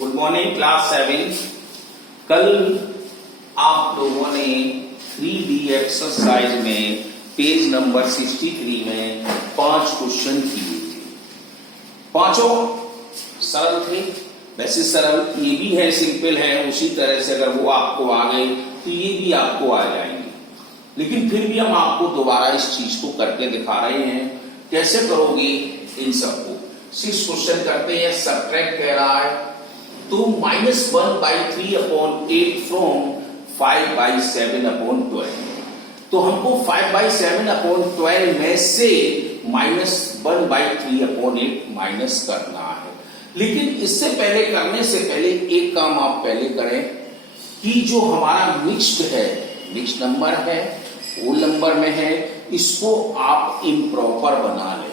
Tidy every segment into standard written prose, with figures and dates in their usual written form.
Good morning class 7। कल आप लोगों ने 3D एक्सरसाइज में पेज नंबर 63 में 5 क्वेश्चन किए थे। पांचों सरल थे। वैसे सरल ये भी है, सिंपल है। उसी तरह से अगर वो आपको आ गए तो ये भी आपको आ जाएंगे, लेकिन फिर भी हम आपको दोबारा इस चीज को करके दिखा रहे हैं। कैसे करोगे इन सबको? 6 क्वेश्चन करते हैं। सब्ट्रैक्ट कह रहा है तो -1/3/8 फ्रॉम 5/7/12। तो हमको 5/7/12 में से -1/3/8 माइनस करना है। लेकिन इससे पहले, करने से पहले एक काम आप पहले करें कि जो हमारा मिक्स्ड नंबर है, होल नंबर में है, इसको आप इम्प्रॉपर बना लें।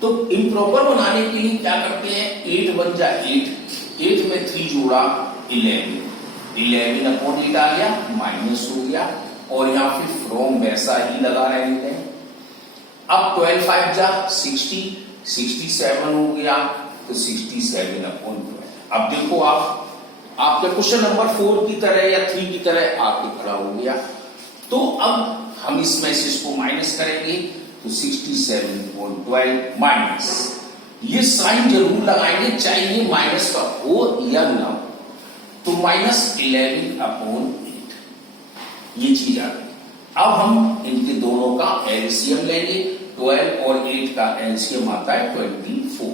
तो इम्प्रॉपर बनाने के लिए क्या करते हैं? 8 बन जा 8 में 3 जोड़ा 11/8 आ गया, माइनस हो गया, और यहां फिर फ्रॉम वैसा ही लगा रहे हैं। अब 12/5 जा 60, 67 हो गया, तो 67/12। अब देखो आपका क्वेश्चन नंबर 4 की तरह या 3 की तरह आके खड़ा हो गया। तो अब हम इस मैसेज को माइनस करेंगे, तो 67/12 माइनस, ये साइन जरूर लगाएंगे, चाहे ये माइनस का हो या ना हो। तो -11/8 ये चीज आ गई। अब हम इनके दोनों का एलसीएम लेंगे। 12 और 8 का एलसीएम आता है 24।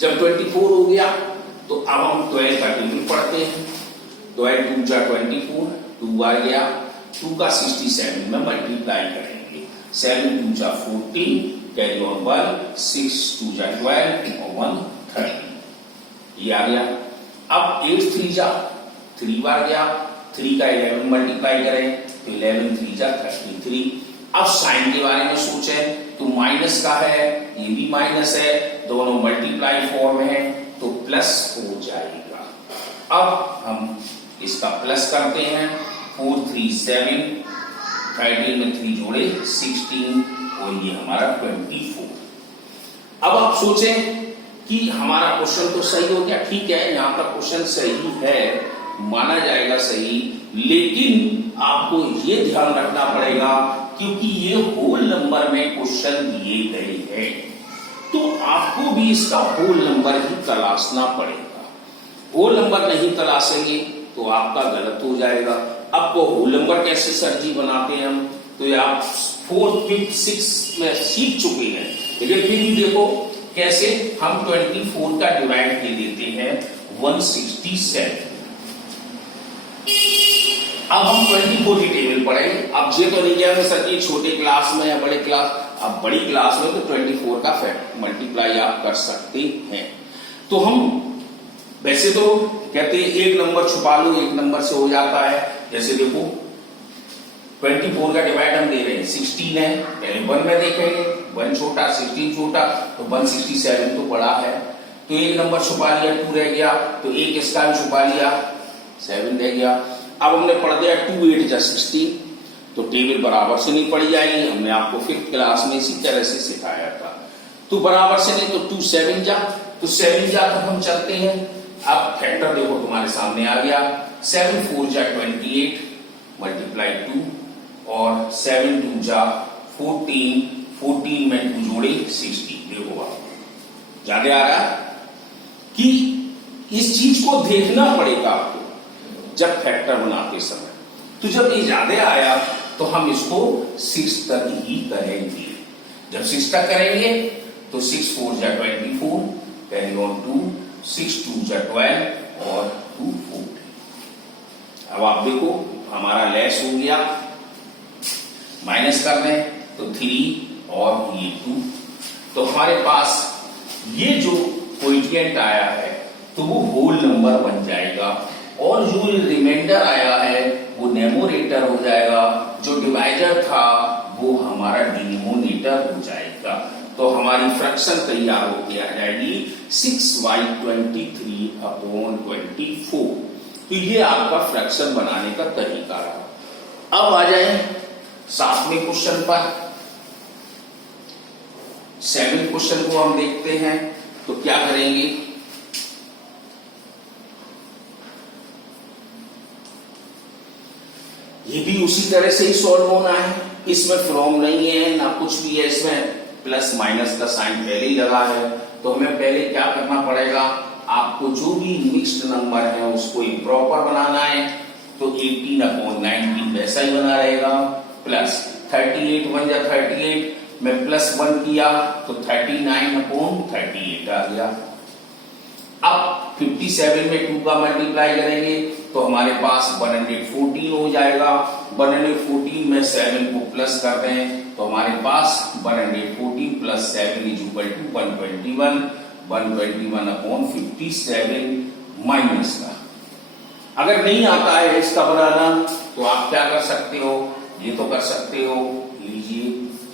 जब 24 हो गया तो अब हम 12 का टेबल पढ़ते हैं। 12 2 जा 24, 2 आ गया, 2 का 67 में मल्टीप्लाई करेंगे। 7 2 जा 14, कैरी ऑन 1, 6 2 जा 12 और 1 30, ये आ गया। अब 8 3 जा 3 बार गया, 3 का 11 मल्टीप्लाई करें तो 11 3 जा 33। अब साइन के बारे में सोचें तो माइनस का है, ये भी माइनस है, दोनों मल्टीप्लाई फॉर्म है, तो प्लस हो जाएगा। अब हम इसका प्लस करते हैं। 4 3 7, 13 में 3 जोड़े 16, और ये हमारा 24। अब आप सोचें कि हमारा क्वेश्चन तो सही हो गया, ठीक है, यहां पर क्वेश्चन सही है, माना जाएगा सही, लेकिन आपको ये ध्यान रखना पड़ेगा क्योंकि ये होल नंबर में क्वेश्चन दिए गए हैं, तो आपको भी इसका होल नंबर ही तलाशना पड़ेगा। होल नंबर नहीं तलाशेंगे तो आपका गलत हो जाएगा। अब वो होल नंबर कैसे सरजी बनाते हैं हम, तो ये आप 4th 5th 6th में सीख चुके हैं, लेकिन फिर भी देखो कैसे हम 24 का डिवाइड कर देते हैं 167। अब हम 24 की टेबल पढ़ेंगे। अब ये तो नहीं किया सर जी छोटे क्लास में या बड़े क्लास, अब बड़ी क्लास में तो 24 का फैक्ट मल्टीप्लाई आप कर सकते हैं। तो हम वैसे तो कहते हैं एक नंबर छुपा लो, एक नंबर से हो जाता है। जैसे देखो 24 का डिवाइड हम दे रहे हैं, 16 है, पहले 1 में देखेंगे, 1 छोटा 16 छोटा, तो 167 तो बड़ा है, तो एक नंबर छुपा लिया, 2 रह गया, तो एक इसका भी छुपा लिया, 7 रह गया। अब हमने पढ़ दिया 2 8 जा 16, तो टेबल बराबर से नहीं पढ़ी जाएगी, हमने आपको 5th क्लास में इसी तरह से सिखाया था। तो बराबर से नहीं तो 2 7 जा, तो 7 जा तक हम चलते हैं। अब फैक्टर देखो तुम्हारे सामने आ गया, 7 4 जा 28 मल्टीप्लाई 2, और 7 2 जा 14, 14 में 2 जोड़े 60। देखो आप ज्यादा आ रहा कि इस चीज को देखना पड़ेगा आपको जब फैक्टर बनाते समय। तो जब ये ज्यादा आया तो हम इसको 6 तक ही करेंगे। जब 6 तक करेंगे तो 6 4 जा 24, कैरी ऑन 2, 6 2 जा 12 और 2 14। अब आप देखो हमारा लेस हो गया, माइनस कर दें तो 3 और ये 2, तो हमारे पास ये जो कोएफिशिएंट आया है तो वो होल नंबर बन जाएगा, और जो रिमाइंडर आया है वो न्यूमरेटर हो जाएगा, जो डिवाइजर था वो हमारा डिनोमिनेटर हो जाएगा। तो हमारी फ्रैक्शन तैयार होकर आ जाएगी 6/23/24। तो ये आपका फ्रैक्शन बनाने का तरीका रहा। अब आ जाए 7वें क्वेश्चन पर। 7वें क्वेश्चन को हम देखते हैं तो क्या करेंगे, ये भी उसी तरह से ही सॉल्व होना है, इसमें फ्रॉम नहीं है ना कुछ भी है, इसमें प्लस माइनस का साइन पहले ही लगा है। तो हमें पहले क्या करना पड़ेगा, आपको जो भी मिक्स्ड नंबर है उसको इम्प्रॉपर बनाना है। तो 18/19 वैसा ही बना रहेगा, प्लस 38 1 जा 38 में प्लस 1 किया तो 39/38 आ गया। अब 57 में 2 का मल्टीप्लाई करेंगे तो हमारे पास 114 हो जाएगा। 114 में 7 को प्लस कर दें तो हमारे पास 114 plus 7 is equal to 121। 121/57 minus का। अगर नहीं आता है इसका बनाना तो आप क्या कर सकते हो, ये तो कर सकते हो, लीजिए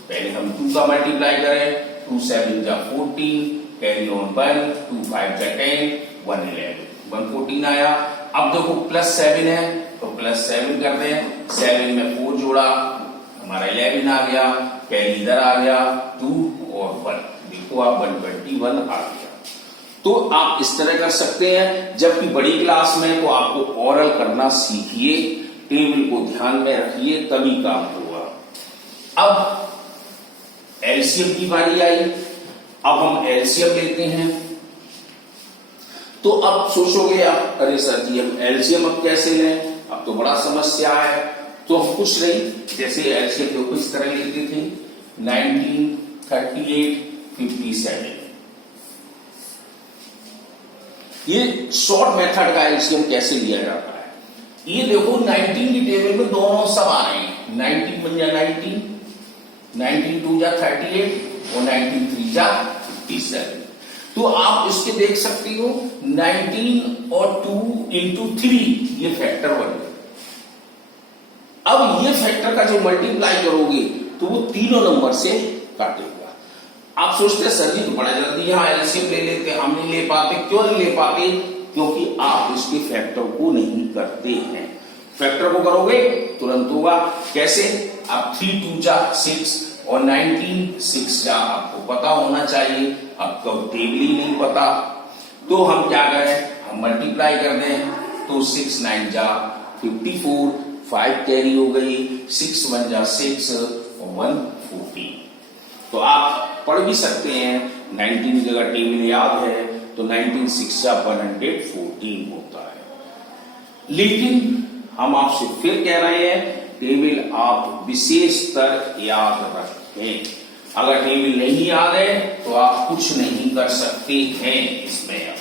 पहले हम 2 का मल्टीप्लाई करें, 2 7 जा 14, कैरी ऑन 1, 2 5 जा 10, 111, 114 आया। अब देखो प्लस 7 है तो प्लस 7 कर दें, 7 में 4 जोड़ा हमारा 11 आ गया, कैरी इधर आ गया 2 और 1, देखो आप 121 आ गया। तो आप इस तरह कर सकते हैं, जबकि बड़ी क्लास में तो आपको ओरल करना सीखिए, टेबल को ध्यान में रखिए तभी काम होगा। अब एलसीएम की बारी आई, अब हम एलसीएम लेते हैं। तो अब सोचोगे आप, अरे सर जी हम एलसीएम अब कैसे लें, अब तो बड़ा समस्या है। तो हम कुछ नहीं, जैसे एलसीएम देखो इस तरह लेते थे 19, 38, 57। ये शॉर्ट मेथड का एलसीएम कैसे लिया जाता है, ये देखो 19 की टेबल में दोनों सब आ रहे हैं, 19 बन जा 19, 19 2 जा 38 और 19 3 जा 57। तो आप इसके देख सकते हो 19 और 2 इंटू 3 ये फैक्टर बन गए। अब ये फैक्टर का जो मल्टीप्लाई करोगे तो वो तीनों नंबर से काटेगा। आप सोचते हैं सर जी तो बड़ा जल्दी यहां एलसीएम ले लेते, हम नहीं ले पाते, क्यों नहीं ले पाते, क्योंकि आप इसके फैक्टर को नहीं करते हैं। फैक्टर को करोगे तुरंत होगा, कैसे, आप 3 2 जा 6 और 19 6 जा आपको पता होना चाहिए, आपको टेबल ही नहीं पता। तो हम क्या करें, हम मल्टीप्लाई कर दें तो 6 9 जा 54, 5 कैरी हो गई, 6 1 जा 6 और 1 14। तो आप पढ़ भी सकते हैं, 19 की अगर टेबल याद है तो 19 6 जा 114 होता है। लेकिन हम आपसे फिर कह रहे हैं टेबल आप विशेषतर याद रखें। अगर टेबल नहीं याद है तो आप कुछ नहीं कर सकते हैं इसमें।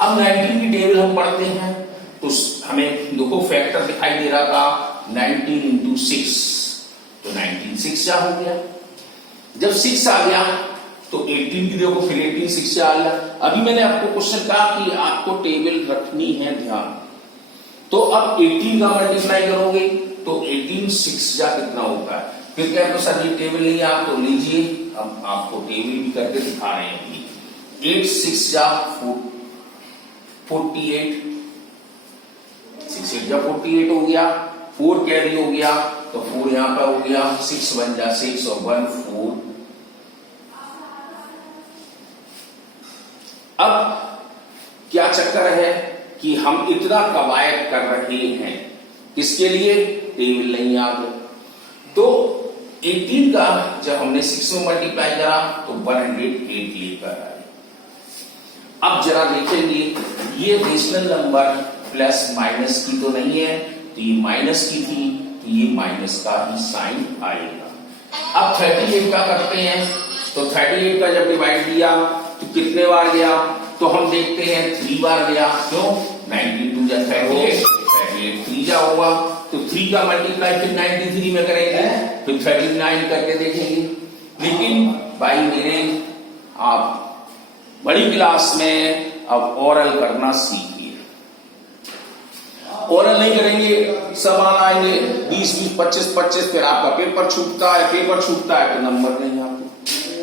अब 19 की टेबल हम पढ़ते हैं तो हमें देखो फैक्टर दिखाई दे रहा था 19 इंटू 6, तो 19 6 जा हो गया। जब 6 आ गया तो 18 की देखो फिर 18 6 जा आ गया। अभी मैंने आपको क्वेश्चन कहा कि आपको टेबल रखनी है ध्यान, तो अब 18 का मल्टीप्लाई करोगे तो 18 6 जा कितना होता है। फिर क्या तो सर ये टेबल नहीं आप तो लीजिए, हम आपको टेबल भी करके दिखा रहे हैं। 8 6 जा 48, 6 8 जा 48 हो गया, 4 कैरी हो गया तो 4 यहां पर हो गया, 6 1 जा 6 और 1 4। अब क्या चक्कर है कि हम इतना कवायद कर रहे हैं, किसके लिए, टेबल नहीं याद। तो 18 का जब हमने 6 में मल्टीप्लाई करा तो 108 लेकर आए। अब जरा देखेंगे ये रेशनल नंबर प्लस माइनस की तो नहीं है, तो ये माइनस की थी तो ये माइनस का ही साइन आएगा। अब 38 का करते हैं तो 38 का जब डिवाइड किया तो कितने बार गया, तो हम देखते हैं 3 बार गया। क्यों, 92 जा 38, 38 3 जा होगा तो 3 का मल्टीप्लाई फिर 93 में करेंगे, फिर 39 करके देखेंगे। लेकिन भाई मेरे आप बड़ी क्लास में अब ओरल करना सीखिए। ओरल नहीं करेंगे सवाल आएंगे 20 20 25 25, फिर आपका पेपर छूटता है तो नंबर नहीं आते।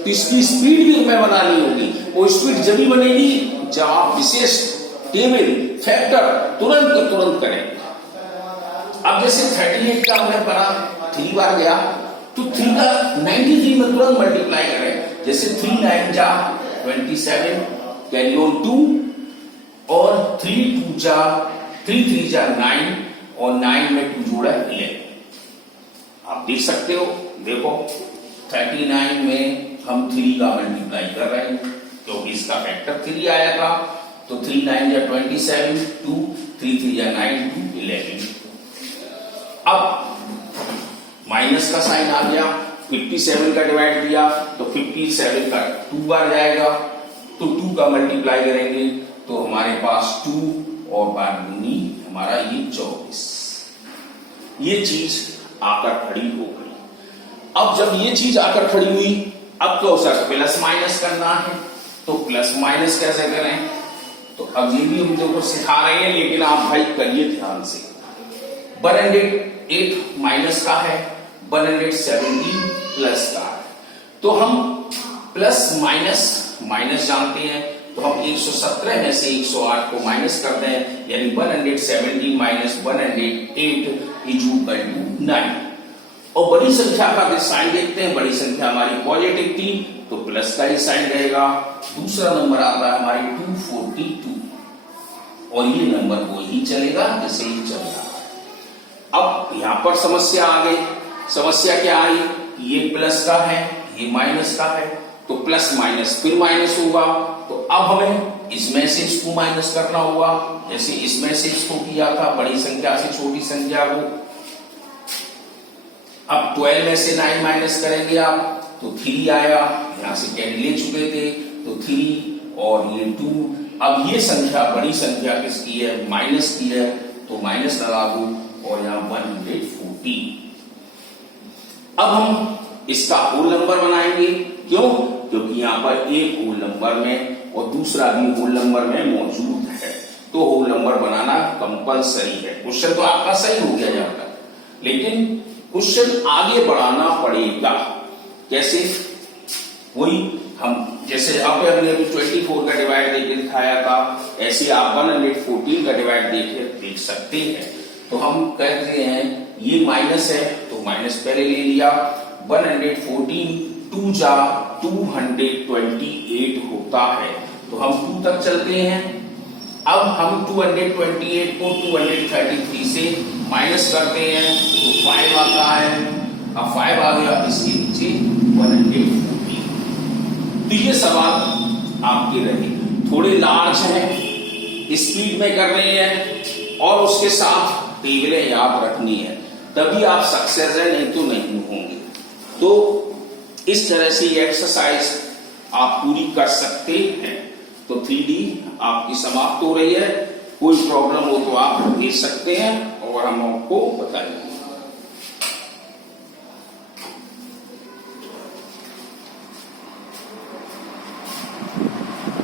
तो इसकी स्पीड भी हमें बनानी होगी, वो स्पीड जब ही बनेगी जब आप विशेष टेबल फैक्टर तुरंत करेंगे। अब जैसे 38 का हमने पढ़ा 3 बार गया तो 3 का 93 में तुरंत मल्टीप्लाई करें। जैसे 3 9 जा 27, कैरी ऑन 2 और 3 3 जा 9 और 9 में 2 जोड़ा 11। आप देख सकते हो, देखो 39 में हम 3 का मल्टीप्लाई कर रहे हैं क्योंकि इसका फैक्टर 3 आया था, तो 3 9 या 27, 2 3 3 या 9 2 11। अब माइनस का साइन आ गया, 57 का डिवाइड दिया तो 57 का 2 बार जाएगा, तो 2 का मल्टीप्लाई करेंगे तो हमारे पास 2 और बार दूनी हमारा ये 24। ये चीज आकर खड़ी हो गई। अब जब ये चीज आकर खड़ी हुई, अब तो सर प्लस माइनस करना है, तो प्लस माइनस कैसे करें, तो अब ये भी हम लोग सिखा रहे हैं, लेकिन आप भाई करिए ध्यान से। 108 माइनस का है, 117 प्लस का है, तो हम प्लस माइनस माइनस जानते हैं, तो हम 117 में से 108 को माइनस कर दें, यानी 117 माइनस 108 इज इक्वल टू 9। और बड़ी संख्या का साइन देखते हैं, बड़ी संख्या हमारी पॉजिटिव थी तो प्लस का ही साइन रहेगा। दूसरा नंबर आता है हमारी 242 और ये नंबर वो ही चलेगा जैसे ही चल रहा है। अब यहां पर समस्या आ गई। समस्या क्या आई, ये प्लस का है, ये माइनस का है, तो प्लस माइनस फिर माइनस होगा, तो अब हमें इसमें से इसको माइनस करना होगा, जैसे इसमें से इसको किया था बड़ी संख्या से छोटी संख्या को। अब 12 में से 9 माइनस करेंगे आप तो 3 आया, यहां से कैरी ले चुके थे तो 3 और ये 2। अब ये संख्या बड़ी संख्या किसकी है, माइनस की है, तो माइनस लगा दो और यहां 140। अब हम इसका होल नंबर बनाएंगे, क्यों, क्योंकि यहां पर एक होल नंबर में और दूसरा भी होल नंबर में मौजूद है, तो होल नंबर बनाना कंपलसरी है। क्वेश्चन तो आपका सही हो गया जहां तक, लेकिन क्वेश्चन आगे बढ़ाना पड़ेगा। कैसे, वही हम जैसे अब हमने 24 का डिवाइड देके दिखाया था, ऐसे आप 114 का डिवाइड देख सकते हैं। तो हम कहते हैं ये माइनस है तो माइनस पहले ले लिया, 114 2 जा 228 होता है, तो हम 2 तक चलते हैं। अब हम 228 को 233 से माइनस करते हैं तो 5 आता है। अब 5 आ गया, इसके नीचे 140। तो ये सवाल आपके रहे, थोड़े लार्ज हैं, स्पीड में कर रहे हैं और उसके साथ टेबलें याद रखनी है, तभी आप सक्सेस है, नहीं तो नहीं होंगे। तो इस तरह से ये एक्सरसाइज आप पूरी कर सकते हैं। तो 3D आपकी समाप्त हो रही है। कोई प्रॉब्लम हो तो आप भेज सकते हैं और हम आपको बताएंगे।